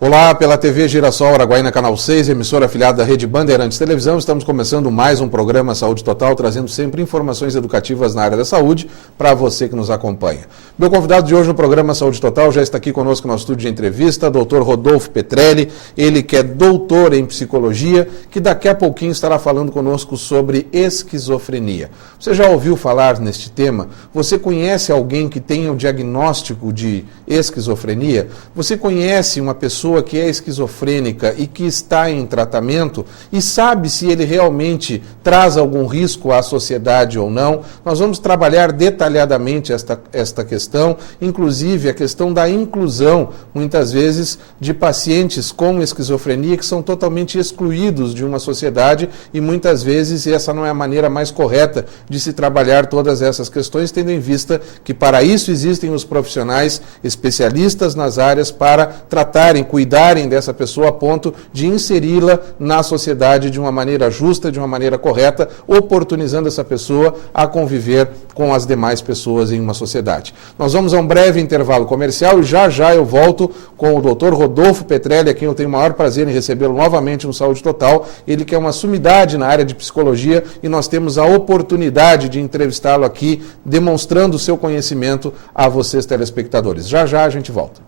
Olá, pela TV Girassol Araguaína, Canal 6, emissora afiliada da Rede Bandeirantes Televisão. Estamos começando mais um programa Saúde Total, trazendo sempre informações educativas na área da saúde para você que nos acompanha. Meu convidado de hoje no programa Saúde Total já está aqui conosco no nosso estúdio de entrevista, Dr. Rodolfo Petrelli, ele que é doutor em psicologia, que daqui a pouquinho estará falando conosco sobre esquizofrenia. Você já ouviu falar neste tema? Você conhece alguém que tenha o diagnóstico de esquizofrenia? Você conhece uma pessoa que é esquizofrênica e que está em tratamento e sabe se ele realmente traz algum risco à sociedade ou não? Nós vamos trabalhar detalhadamente esta questão, inclusive a questão da inclusão, muitas vezes, de pacientes com esquizofrenia que são totalmente excluídos de uma sociedade e muitas vezes essa não é a maneira mais correta de se trabalhar todas essas questões, tendo em vista que para isso existem os profissionais especialistas nas áreas para tratarem, cuidarem dessa pessoa a ponto de inseri-la na sociedade de uma maneira justa, de uma maneira correta, oportunizando essa pessoa a conviver com as demais pessoas em uma sociedade. Nós vamos a um breve intervalo comercial e já eu volto com o Dr. Rodolfo Petrelli, a quem eu tenho o maior prazer em recebê-lo novamente no Saúde Total. Ele que é uma sumidade na área de psicologia e nós temos a oportunidade de entrevistá-lo aqui, demonstrando o seu conhecimento a vocês telespectadores. Já a gente volta.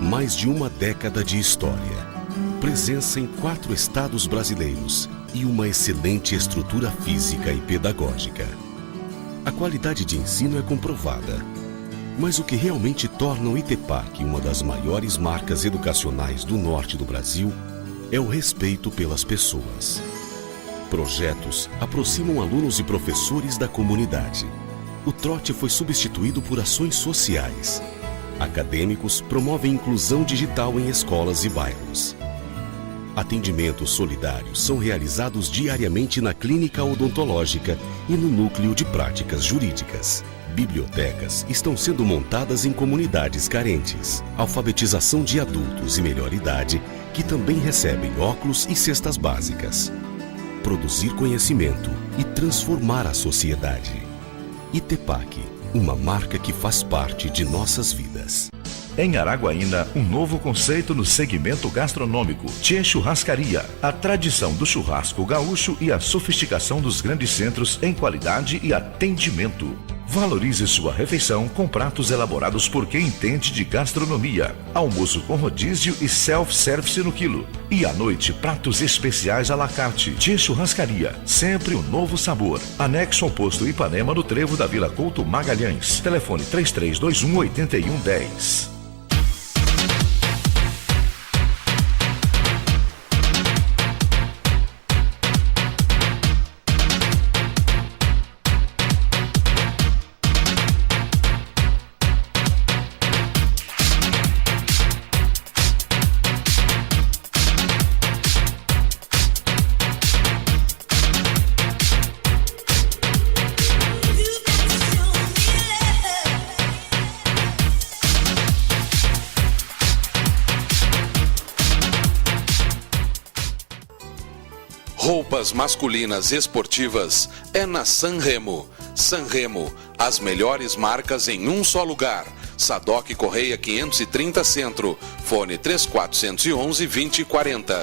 Mais de uma década de história, presença em 4 estados brasileiros e uma excelente estrutura física e pedagógica. A qualidade de ensino é comprovada, mas o que realmente torna o ITEPAC uma das maiores marcas educacionais do norte do Brasil é o respeito pelas pessoas. Projetos aproximam alunos e professores da comunidade. O trote foi substituído por ações sociais. Acadêmicos promovem inclusão digital em escolas e bairros. Atendimentos solidários são realizados diariamente na clínica odontológica e no núcleo de práticas jurídicas. Bibliotecas estão sendo montadas em comunidades carentes. Alfabetização de adultos e melhor idade que também recebem óculos e cestas básicas. Produzir conhecimento e transformar a sociedade. ITEPAC, uma marca que faz parte de nossas vidas. Em Araguaína, um novo conceito no segmento gastronômico, Tchê Churrascaria. A tradição do churrasco gaúcho e a sofisticação dos grandes centros em qualidade e atendimento. Valorize sua refeição com pratos elaborados por quem entende de gastronomia. Almoço com rodízio e self-service no quilo. E à noite, pratos especiais à la carte. Tchê Churrascaria, sempre um novo sabor. Anexo ao posto Ipanema no trevo da Vila Couto Magalhães. Telefone 3321-8110. Roupas masculinas esportivas é na Sanremo. Sanremo, as melhores marcas em um só lugar. Sadoc Correia 530 Centro, fone 3411-2040.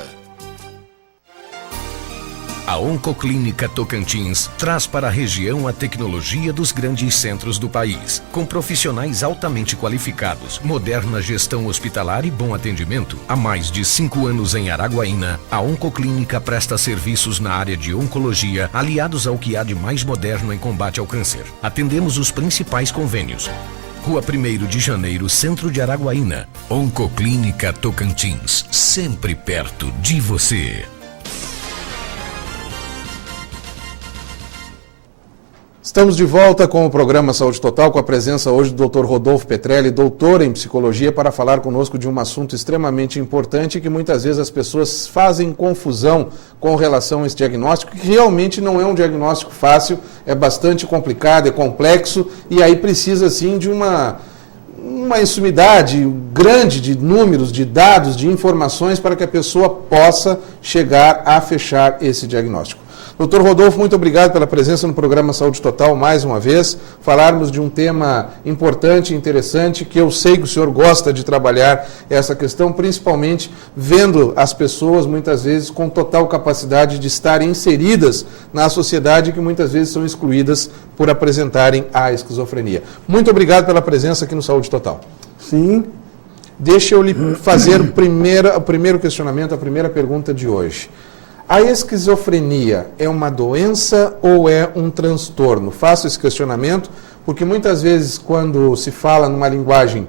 A Oncoclínica Tocantins traz para a região a tecnologia dos grandes centros do país, com profissionais altamente qualificados, moderna gestão hospitalar e bom atendimento. Há mais de 5 anos em Araguaína, a Oncoclínica presta serviços na área de oncologia, aliados ao que há de mais moderno em combate ao câncer. Atendemos os principais convênios. Rua 1º de Janeiro, Centro de Araguaína. Oncoclínica Tocantins, sempre perto de você. Estamos de volta com o programa Saúde Total, com a presença hoje do Dr. Rodolfo Petrelli, doutor em psicologia, para falar conosco de um assunto extremamente importante que muitas vezes as pessoas fazem confusão com relação a esse diagnóstico, que realmente não é um diagnóstico fácil, é bastante complicado, é complexo e aí precisa sim de uma insumidade grande de números, de dados, de informações para que a pessoa possa chegar a fechar esse diagnóstico. Doutor Rodolfo, muito obrigado pela presença no programa Saúde Total mais uma vez. Falarmos de um tema importante e interessante, que eu sei que o senhor gosta de trabalhar essa questão, principalmente vendo as pessoas, muitas vezes, com total capacidade de estarem inseridas na sociedade, que muitas vezes são excluídas por apresentarem a esquizofrenia. Muito obrigado pela presença aqui no Saúde Total. Sim. Deixa eu lhe fazer o primeiro questionamento, a primeira pergunta de hoje. A esquizofrenia é uma doença ou é um transtorno? Faço esse questionamento porque muitas vezes quando se fala numa linguagem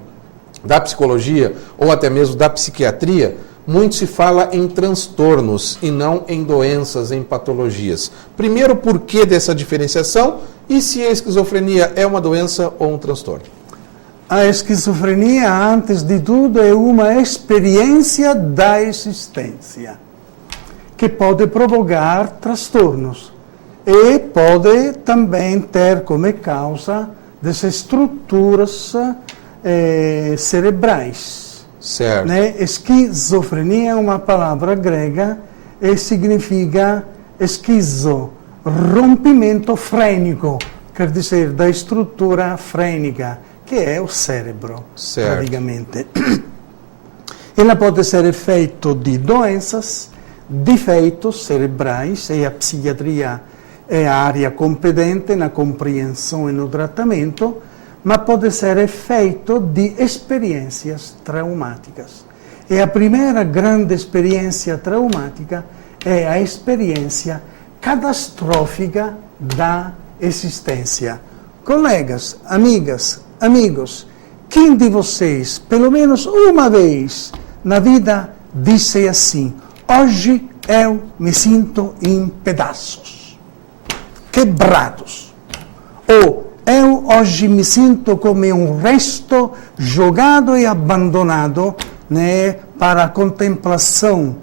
da psicologia ou até mesmo da psiquiatria, muito se fala em transtornos e não em doenças, em patologias. Primeiro, por que dessa diferenciação e se a esquizofrenia é uma doença ou um transtorno? A esquizofrenia, antes de tudo, é uma experiência da existência, que pode provocar transtornos e pode também ter como causa desestruturas cerebrais. Certo. Né? Esquizofrenia é uma palavra grega e significa esquizo, rompimento frênico, quer dizer, da estrutura frênica, que é o cérebro, certo, praticamente. Ela pode ser efeito de doenças, defeitos cerebrais, e a psiquiatria é a área competente na compreensão e no tratamento, mas pode ser efeito de experiências traumáticas. E a primeira grande experiência traumática é a experiência catastrófica da existência. Colegas, amigas, amigos, quem de vocês, pelo menos uma vez na vida, disse assim: hoje eu me sinto em pedaços, quebrados. Ou eu hoje me sinto como um resto jogado e abandonado, né, para a contemplação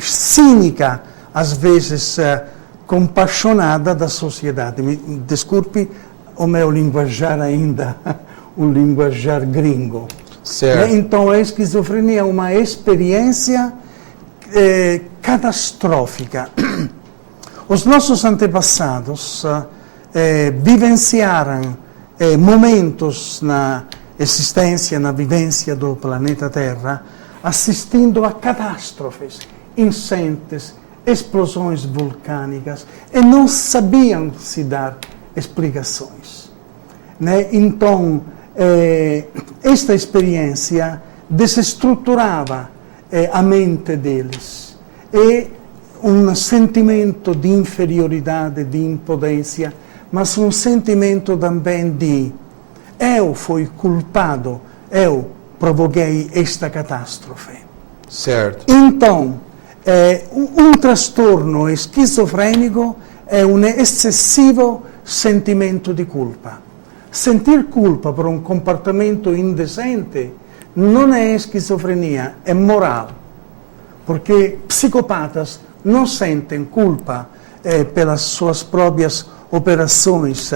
cínica, às vezes compassionada da sociedade. Me desculpe o meu linguajar ainda, o linguajar gringo. Certo. Então, a esquizofrenia é uma experiência catastrófica. Os nossos antepassados vivenciaram momentos na existência, na vivência do planeta Terra, assistindo a catástrofes, incêndios, explosões vulcânicas, e não sabiam se dar explicações. Né? Então, esta experiência desestruturava a mente deles, e um sentimento de inferioridade, de impotência, mas um sentimento também de eu fui culpado, eu provoquei esta catástrofe. Certo. Então, um transtorno esquizofrênico é um excessivo sentimento de culpa. Sentir culpa por um comportamento indecente não é esquizofrenia, é moral. Porque psicopatas não sentem culpa pelas suas próprias operações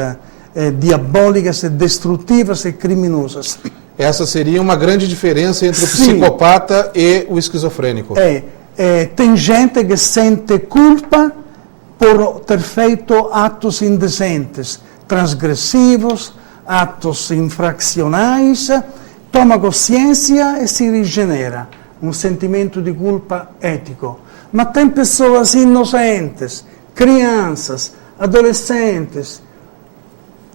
diabólicas, destrutivas e criminosas. Essa seria uma grande diferença entre o psicopata e o esquizofrênico. Tem gente que sente culpa por ter feito atos indecentes, transgressivos, atos infracionais, toma consciência e se regenera. Um sentimento de culpa ético. Mas tem pessoas inocentes, crianças, adolescentes,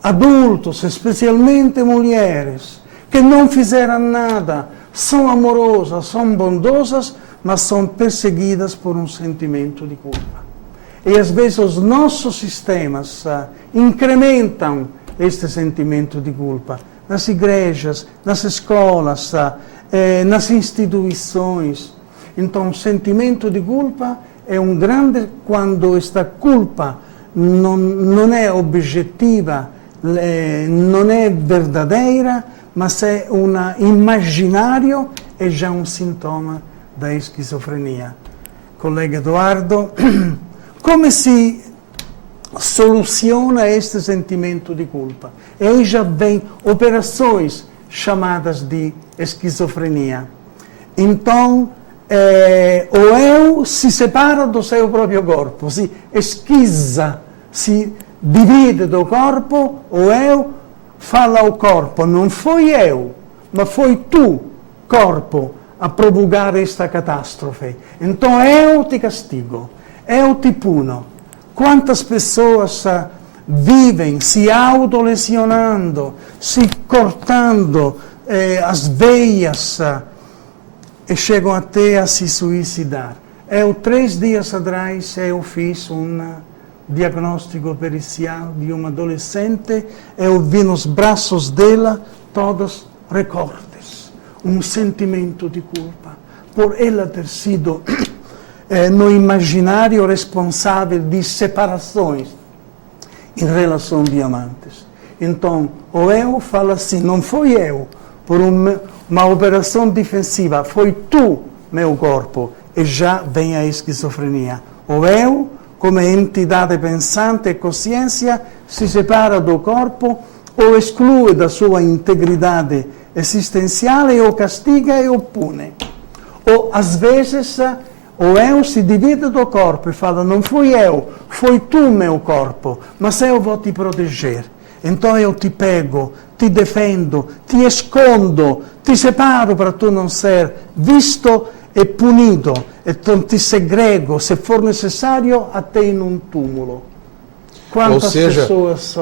adultos, especialmente mulheres, que não fizeram nada, são amorosas, são bondosas, mas são perseguidas por um sentimento de culpa. E às vezes os nossos sistemas incrementam este sentimento de culpa. Nas igrejas, nas escolas, nas instituições. Então, o sentimento de culpa é um grande quando esta culpa não é objetiva, não é verdadeira, mas é um imaginário, é já um sintoma da esquizofrenia. Colega Eduardo, como se soluciona este sentimento de culpa? E aí já vem operações chamadas de esquizofrenia. Então, o eu se separa do seu próprio corpo, si esquizza, si divide do corpo, o eu fala ao corpo, não foi eu, ma foi tu, corpo, a provocar esta catástrofe. Então eu te castigo, eu te puno. Quantas pessoas vivem se autolesionando, se cortando as veias e chegam até a se suicidar. 3 dias atrás, eu fiz diagnóstico pericial de uma adolescente, eu vi nos braços dela todos recortes, sentimento de culpa, por ela ter sido no imaginário responsável de separações em relação a diamantes. Então, o eu fala assim, não foi eu, por uma operação defensiva, foi tu, meu corpo, e já vem a esquizofrenia. O eu, como entidade pensante e consciência, se separa do corpo, o exclui da sua integridade existenciale, o castiga e o pune. Ou, às vezes, o eu se divide do corpo e fala, não fui eu, foi tu, meu corpo, mas eu vou te proteger. Então eu te pego, te defendo, te escondo, te separo para tu não ser visto e punido. Então te segrego, se for necessário, até em um túmulo. Quantas pessoas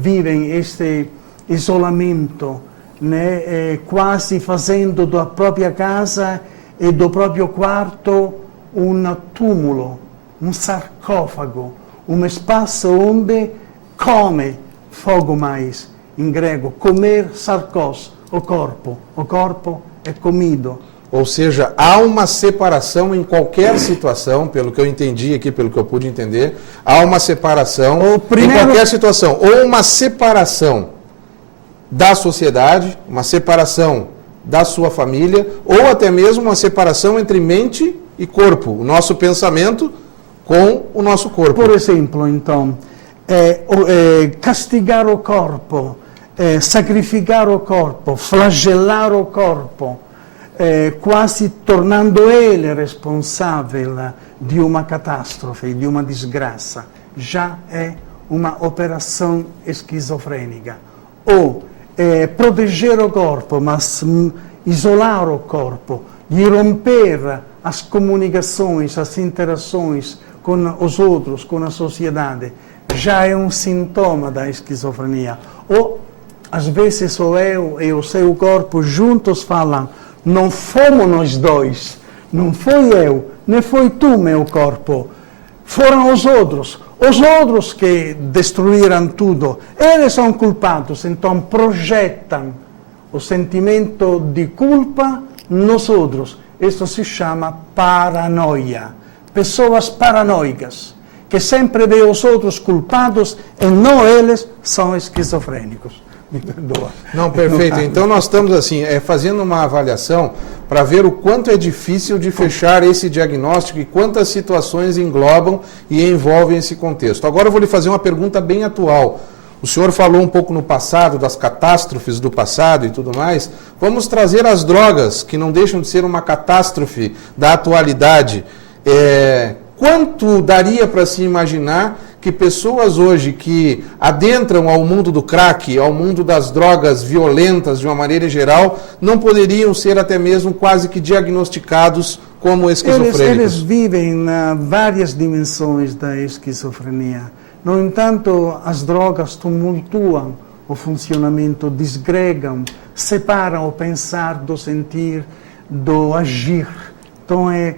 vivem este isolamento, né, quase fazendo da própria casa e do próprio quarto um túmulo, um sarcófago, um espaço onde come fogo mais, em grego, comer sarcos, o corpo é comido. Ou seja, há uma separação em qualquer situação, pelo que eu entendi aqui, pelo que eu pude entender, há uma separação em qualquer situação, ou uma separação da sociedade, uma separação da sua família, ou até mesmo uma separação entre mente e corpo, o nosso pensamento com o nosso corpo. Por exemplo, então, castigar o corpo, sacrificar o corpo, flagelar o corpo, quasi tornando ele responsável di una catastrofe, di una disgrazia, già è una operazione schizofrenica. O proteggere il corpo, ma isolare il corpo, gli romper as comunicações, as interações com os outros, com a sociedade, já é um sintoma da esquizofrenia. Ou, às vezes, o eu e o seu corpo juntos falam, não fomos nós dois, não foi eu, nem foi tu, meu corpo, foram os outros que destruíram tudo, eles são culpados, então projetam o sentimento de culpa nos outros. Isso se chama paranoia. Pessoas paranoicas, que sempre veem os outros culpados e não eles são esquizofrênicos. Me perdoa. Não, perfeito. Então nós estamos assim, fazendo uma avaliação para ver o quanto é difícil de fechar esse diagnóstico e quantas situações englobam e envolvem esse contexto. Agora eu vou lhe fazer uma pergunta bem atual. O senhor falou um pouco no passado, das catástrofes do passado e tudo mais. Vamos trazer as drogas, que não deixam de ser uma catástrofe da atualidade. Quanto daria para se imaginar que pessoas hoje que adentram ao mundo do crack, ao mundo das drogas violentas de uma maneira geral, não poderiam ser até mesmo quase que diagnosticados como esquizofrênicos? Eles vivem várias dimensões da esquizofrenia. No entanto, as drogas tumultuam o funcionamento, desgregam, separam o pensar do sentir, do agir. Então é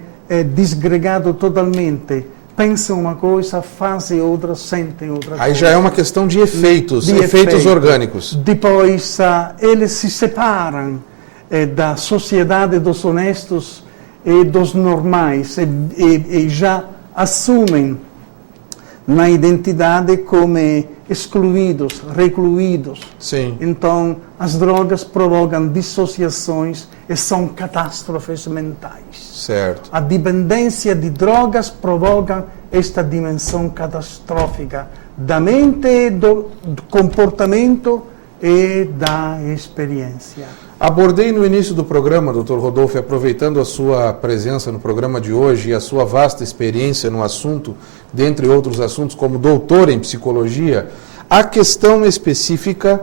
desgregado totalmente. Pensam uma coisa, fazem outra, sentem outra coisa. Aí já é uma questão de efeitos, efeitos orgânicos. Depois, eles se separam da sociedade dos honestos e dos normais e já assumem na identidade como excluídos, recluídos. Sim. Então, as drogas provocam dissociações e são catástrofes mentais. Certo. A dependência de drogas provoca esta dimensão catastrófica da mente, do comportamento e da experiência. Abordei no início do programa, Dr. Rodolfo, aproveitando a sua presença no programa de hoje e a sua vasta experiência no assunto, dentre outros assuntos, como doutor em psicologia, a questão específica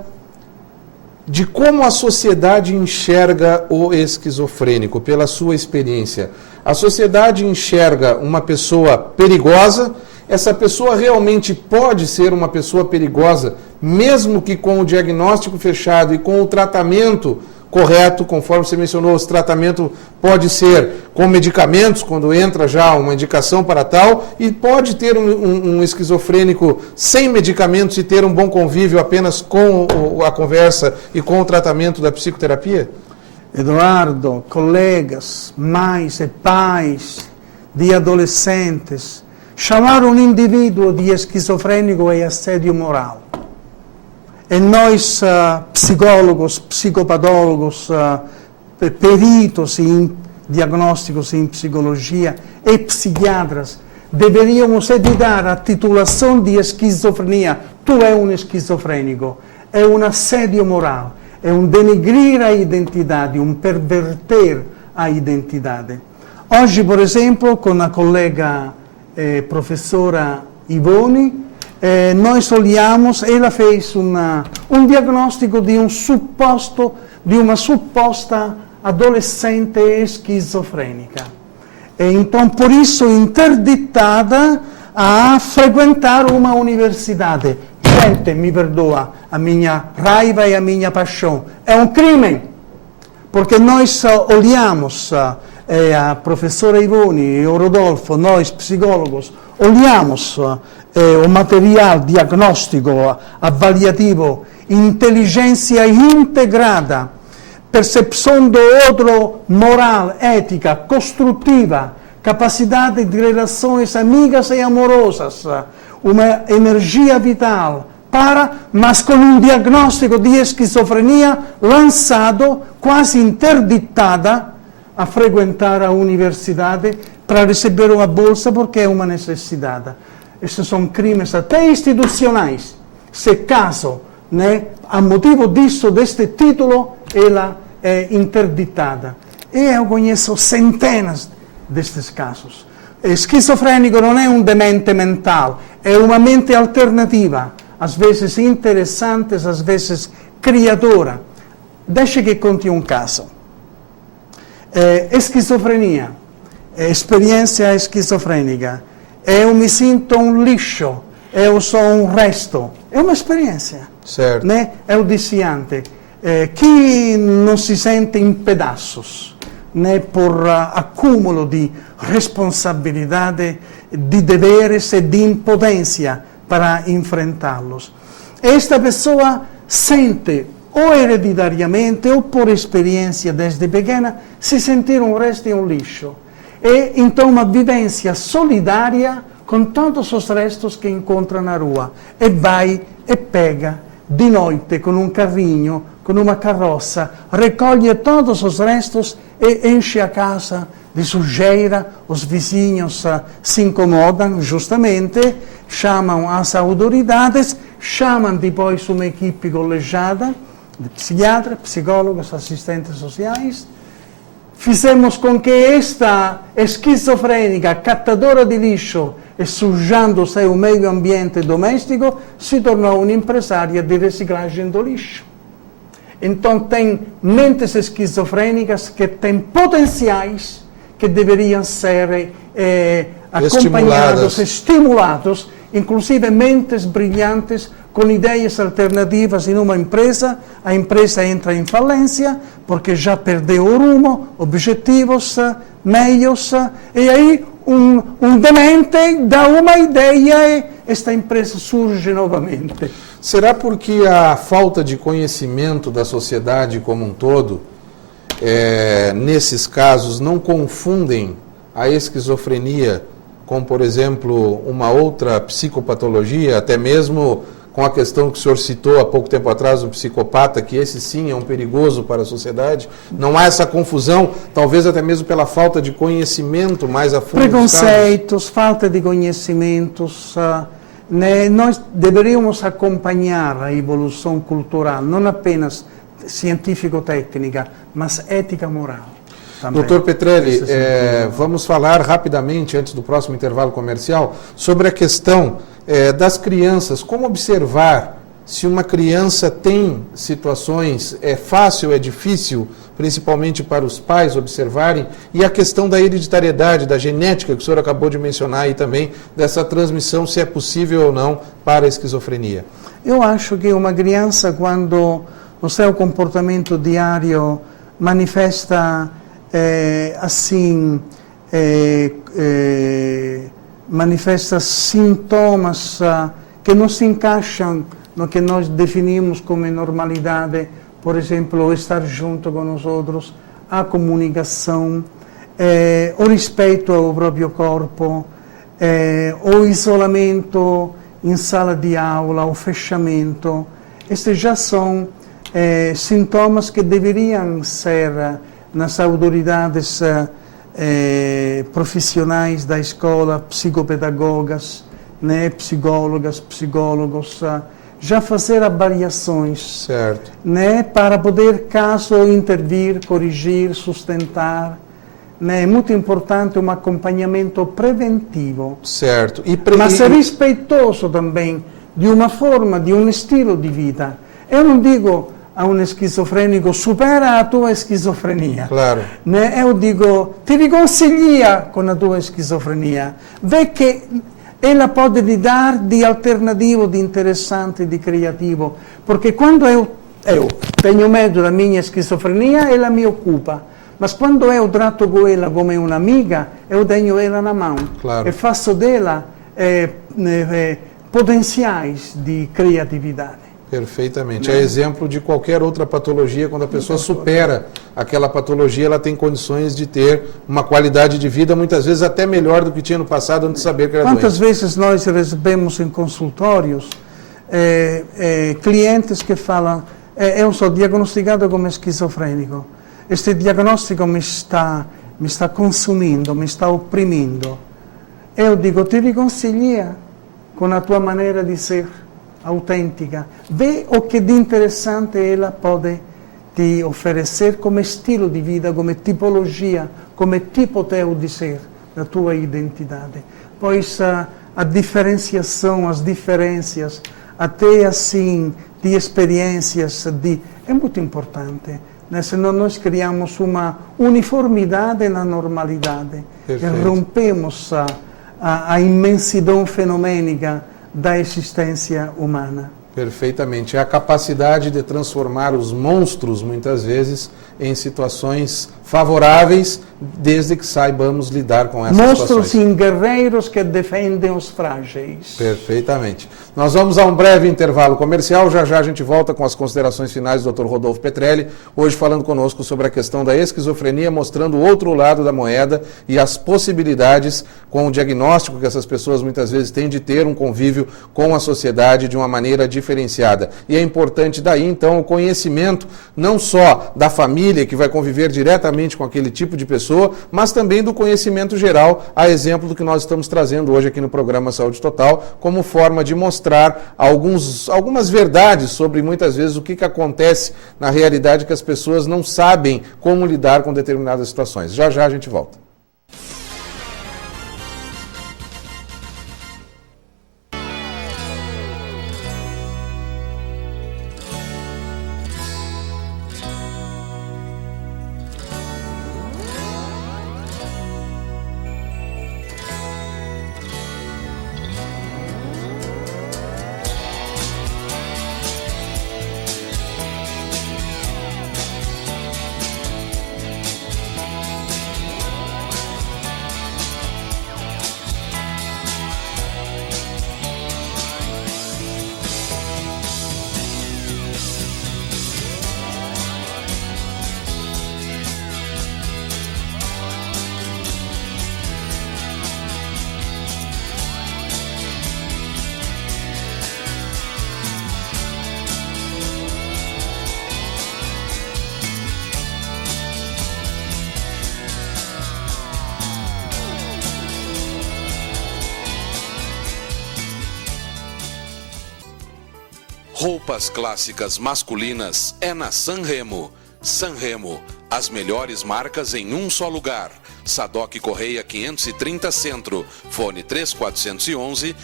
de como a sociedade enxerga o esquizofrênico, pela sua experiência. A sociedade enxerga uma pessoa perigosa. Essa pessoa realmente pode ser uma pessoa perigosa, mesmo que com o diagnóstico fechado e com o tratamento correto, conforme você mencionou, esse tratamento pode ser com medicamentos, quando entra já uma indicação para tal, e pode ter um esquizofrênico sem medicamentos e ter um bom convívio apenas com a conversa e com o tratamento da psicoterapia? Eduardo, colegas, mães e pais de adolescentes, chamar um indivíduo de esquizofrênico é assédio moral. E nós, psicólogos, psicopatólogos, peritos em diagnósticos em psicologia e psiquiatras, deveríamos evitar a titulação de esquizofrenia. Tu é um esquizofrênico. É um assédio moral. É um denegrir a identidade, um perverter a identidade. Hoje, por exemplo, com a colega professora Ivone, nós olhamos, ela fez um diagnóstico de uma suposta adolescente esquizofrênica. E então, por isso, interditada a frequentar uma universidade. Gente, me perdoa, a minha raiva e a minha paixão. É um crime, porque nós olhamos, a professora Ivone e o Rodolfo, nós psicólogos, olhamos o material diagnóstico, avaliativo, inteligência integrada, percepção do outro moral, ética, construtiva, capacidade de relações amigas e amorosas, uma energia vital, mas com um diagnóstico de esquizofrenia lançado, quase interditada, a frequentar a universidade para receber uma bolsa porque é uma necessidade. Esses são crimes até institucionais. Se caso, a motivo disso, deste título, ela é interditada. E eu conheço centenas destes casos. Esquizofrênico não é um demente mental, é uma mente alternativa, às vezes interessante, às vezes criadora. Deixa que conte um caso. Esquizofrenia, experiência esquizofrênica. Eu me sinto um lixo, eu sou um resto. É uma experiência. Certo. É o disse que não se sente em pedaços, por acúmulo de responsabilidade, de deveres e de impotência para enfrentá-los. Esta pessoa sente, ou hereditariamente, ou por experiência desde pequena, se sentir um resto e um lixo. E então uma vivência solidária com todos os restos que encontra na rua. E vai e pega de noite com um carrinho, com uma carroça, recolhe todos os restos e enche a casa de sujeira. Os vizinhos se incomodam, justamente, chamam as autoridades, chamam depois uma equipe colegiada de psiquiatras, psicólogos, assistentes sociais. Fizemos com que esta esquizofrênica, catadora de lixo e sujando o seu meio ambiente doméstico, se tornou uma empresária de reciclagem do lixo. Então tem mentes esquizofrênicas que têm potenciais que deveriam ser acompanhados, estimulados, inclusive mentes brilhantes com ideias alternativas em uma empresa. A empresa entra em falência porque já perdeu o rumo, objetivos, meios, e aí um demente dá uma ideia e esta empresa surge novamente. Será porque a falta de conhecimento da sociedade como um todo, nesses casos, não confundem a esquizofrenia com, por exemplo, uma outra psicopatologia, até mesmo com a questão que o senhor citou há pouco tempo atrás, do psicopata, que esse sim é um perigoso para a sociedade? Não há essa confusão, talvez até mesmo pela falta de conhecimento mais a fundo? Preconceitos, falta de conhecimentos. Nós deveríamos acompanhar a evolução cultural, não apenas científico-técnica, mas ética moral também. Doutor Petrelli, vamos falar rapidamente, antes do próximo intervalo comercial, sobre a questão das crianças. Como observar se uma criança tem situações, é fácil, é difícil, principalmente para os pais observarem, e a questão da hereditariedade, da genética, que o senhor acabou de mencionar, e também dessa transmissão, se é possível ou não para a esquizofrenia? Eu acho que uma criança, quando o seu comportamento diário manifesta manifesta sintomas que não se encaixam no que nós definimos como normalidade, por exemplo, estar junto com os outros, a comunicação, o respeito ao próprio corpo, o isolamento em sala de aula, o fechamento. Estes já são sintomas que deveriam ser nas autoridades profissionais da escola, psicopedagogas, né, psicólogas, psicólogos, já fazer avaliações, certo, né, para poder, caso intervir, corrigir, sustentar. Né, é muito importante um acompanhamento preventivo, certo, mas respeitoso também de uma forma, de um estilo de vida. Eu não digo a um esquizofrênico supera a tua esquizofrenia. Claro. Né? Eu digo, ti riconsiglia com a tua esquizofrenia. Vê que ela pode lhe dar de alternativo, de interessante, de criativo. Porque quando eu tenho medo da minha esquizofrenia, ela me ocupa. Mas quando eu trato com ela como uma amiga, eu tenho ela na mão. Claro. E faço dela potenciais de criatividade. Perfeitamente. É exemplo de qualquer outra patologia. Quando a pessoa supera aquela patologia, ela tem condições de ter uma qualidade de vida, muitas vezes até melhor do que tinha no passado, antes de saber que era doente. Quantas vezes nós recebemos em consultórios clientes que falam, eu sou diagnosticado como esquizofrênico, este diagnóstico me está consumindo, me está oprimindo. Eu digo, ti riconsiglia com a tua maneira de ser autêntica. Vê o que de interessante ela pode te oferecer como estilo de vida, como tipologia, como tipo teu de ser, da tua identidade. Pois a diferenciação, as diferenças, até assim, de experiências, é muito importante. Né? Senão nós criamos uma uniformidade na normalidade. Perfeito. E rompemos a imensidão fenomênica da existência humana. Perfeitamente. É a capacidade de transformar os monstros, muitas vezes, em situações favoráveis, desde que saibamos lidar com essas Monstros situações. em guerreiros que defendem os frágeis. Perfeitamente. Nós vamos a um breve intervalo comercial. Já já a gente volta com as considerações finais do Dr. Rodolfo Petrelli, hoje falando conosco sobre a questão da esquizofrenia, mostrando o outro lado da moeda e as possibilidades com o diagnóstico que essas pessoas muitas vezes têm de ter um convívio com a sociedade de uma maneira diferenciada. E é importante daí, então, o conhecimento não só da família, que vai conviver diretamente com aquele tipo de pessoa, mas também do conhecimento geral, a exemplo do que nós estamos trazendo hoje aqui no programa Saúde Total, como forma de mostrar algumas verdades sobre, muitas vezes, o que acontece na realidade, que as pessoas não sabem como lidar com determinadas situações. Já já a gente volta. Roupas clássicas masculinas é na Sanremo. Sanremo, as melhores marcas em um só lugar. Sadoc Correia 530 Centro, fone 3411-2040.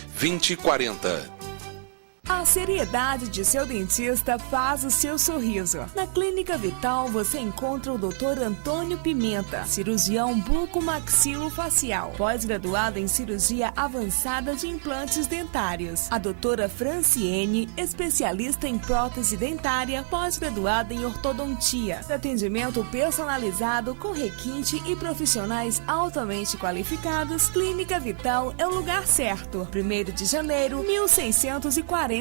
A seriedade de seu dentista faz o seu sorriso. Na Clínica Vital você encontra o Dr. Antônio Pimenta, cirurgião bucomaxilofacial, pós-graduado em cirurgia avançada de implantes dentários. A doutora Franciene, especialista em prótese dentária, pós-graduada em ortodontia. Atendimento personalizado com requinte e profissionais altamente qualificados. Clínica Vital é o lugar certo. 1º de janeiro, 1643.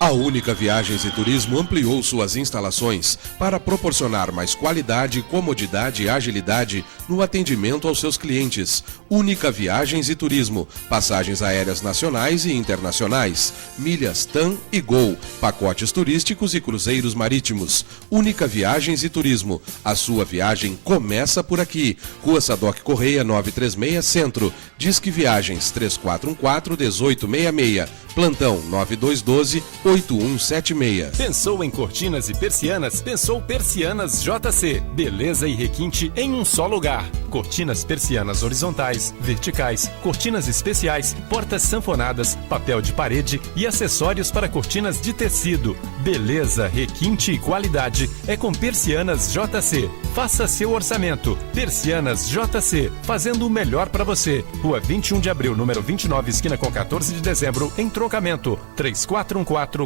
A Única Viagens e Turismo ampliou suas instalações para proporcionar mais qualidade, comodidade e agilidade no atendimento aos seus clientes. Única Viagens e Turismo, passagens aéreas nacionais e internacionais, milhas TAM e GOL, pacotes turísticos e cruzeiros marítimos. Única Viagens e Turismo, a sua viagem começa por aqui. Rua Sadoc Correia 936 Centro, Disque Viagens 3414-1866, plantão 9212-8176. Pensou em cortinas e persianas? Pensou Persianas JC. Beleza e requinte em um só lugar. Cortinas persianas horizontais, verticais, cortinas especiais, portas sanfonadas, papel de parede e acessórios para cortinas de tecido. Beleza, requinte e qualidade é com Persianas JC. Faça seu orçamento. Persianas JC, fazendo o melhor para você. Rua 21 de Abril, número 29, esquina com 14 de dezembro, em Trocamento. 3414-4166.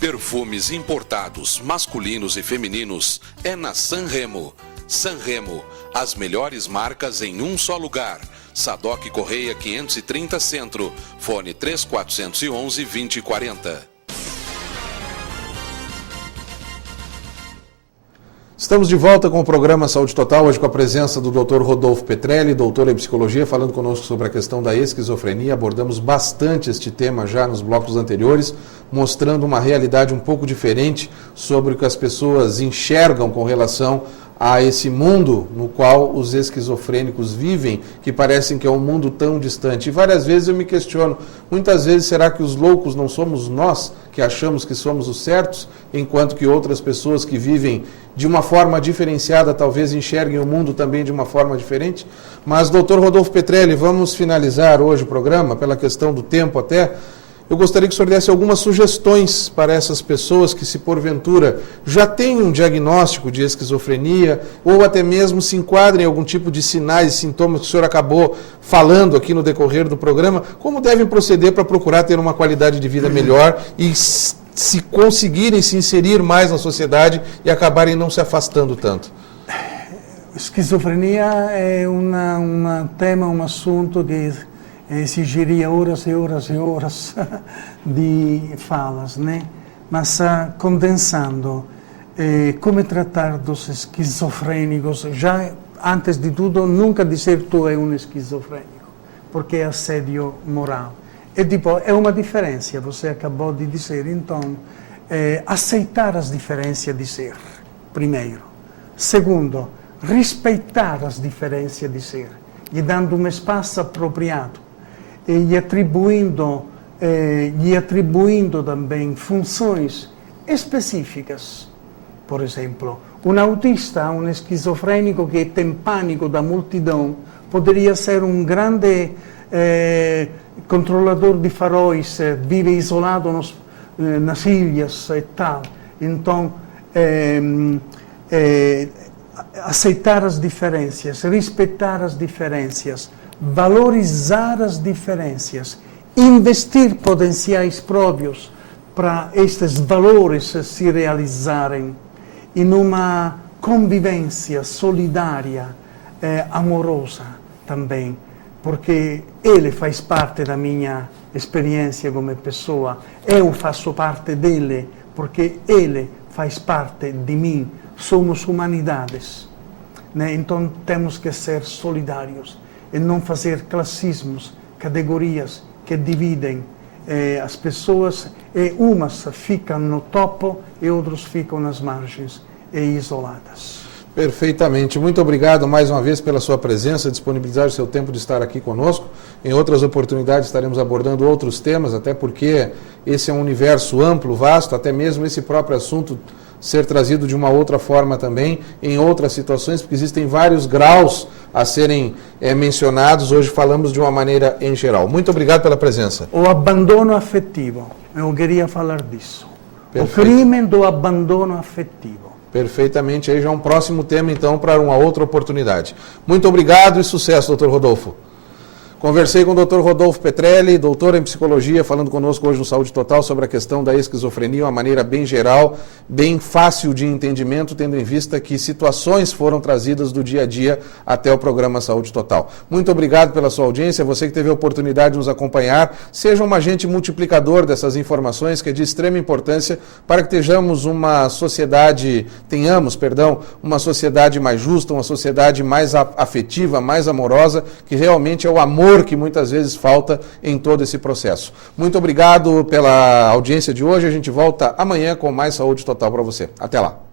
Perfumes importados, masculinos e femininos, é na Sanremo. Sanremo, as melhores marcas em um só lugar. Sadoc Correia 530 Centro, fone 3411-2040. Estamos de volta com o programa Saúde Total, hoje com a presença do Dr. Rodolfo Petrelli, doutor em psicologia, falando conosco sobre a questão da esquizofrenia. Abordamos bastante este tema já nos blocos anteriores, mostrando uma realidade um pouco diferente sobre o que as pessoas enxergam com relação a esse mundo no qual os esquizofrênicos vivem, que parecem que é um mundo tão distante. E várias vezes eu me questiono, muitas vezes será que os loucos não somos nós que achamos que somos os certos, enquanto que outras pessoas que vivem de uma forma diferenciada talvez enxerguem o mundo também de uma forma diferente? Mas, doutor Rodolfo Petrelli, vamos finalizar hoje o programa, pela questão do tempo até. Eu gostaria que o senhor desse algumas sugestões para essas pessoas que, se porventura já têm um diagnóstico de esquizofrenia ou até mesmo se enquadrem em algum tipo de sinais e sintomas que o senhor acabou falando aqui no decorrer do programa, como devem proceder para procurar ter uma qualidade de vida melhor e se conseguirem se inserir mais na sociedade e acabarem não se afastando tanto? Esquizofrenia é um tema, um assunto que exigiria horas e horas e horas de falas, né? Mas condensando, como tratar dos esquizofrênicos? Já, antes de tudo, nunca dizer tu é um esquizofrênico, porque é assédio moral. E tipo, é uma diferença, você acabou de dizer, então, aceitar as diferenças de ser, primeiro. Segundo, respeitar as diferenças de ser, e dando um espaço apropriado. E atribuindo também funções específicas. Por exemplo, um autista, um esquizofrênico que tem pânico da multidão, poderia ser um grande controlador de faróis, vive isolado nas ilhas e tal. Então, aceitar as diferenças, respeitar as diferenças, valorizar as diferenças, investir potenciais próprios para estes valores se realizarem em uma convivência solidária, amorosa também, porque ele faz parte da minha experiência como pessoa, eu faço parte dele, porque ele faz parte de mim, somos humanidades, né? Então temos que ser solidários e não fazer classismos, categorias que dividem as pessoas, e umas ficam no topo e outros ficam nas margens e isoladas. Perfeitamente. Muito obrigado mais uma vez pela sua presença, disponibilizar o seu tempo de estar aqui conosco. Em outras oportunidades estaremos abordando outros temas, até porque esse é um universo amplo, vasto, até mesmo esse próprio assunto ser trazido de uma outra forma também, em outras situações, porque existem vários graus a serem mencionados. Hoje falamos de uma maneira em geral. Muito obrigado pela presença. O abandono afetivo, eu queria falar disso. Perfeito. O crime do abandono afetivo. Perfeitamente, aí já é um próximo tema, então, para uma outra oportunidade. Muito obrigado e sucesso, doutor Rodolfo. Conversei com o Dr. Rodolfo Petrelli, doutor em psicologia, falando conosco hoje no Saúde Total sobre a questão da esquizofrenia, uma maneira bem geral, bem fácil de entendimento, tendo em vista que situações foram trazidas do dia a dia até o programa Saúde Total. Muito obrigado pela sua audiência, você que teve a oportunidade de nos acompanhar, seja um agente multiplicador dessas informações, que é de extrema importância para que tenhamos uma sociedade mais justa, uma sociedade mais afetiva, mais amorosa, que realmente é o amor que muitas vezes falta em todo esse processo. Muito obrigado pela audiência de hoje. A gente volta amanhã com mais Saúde Total para você. Até lá.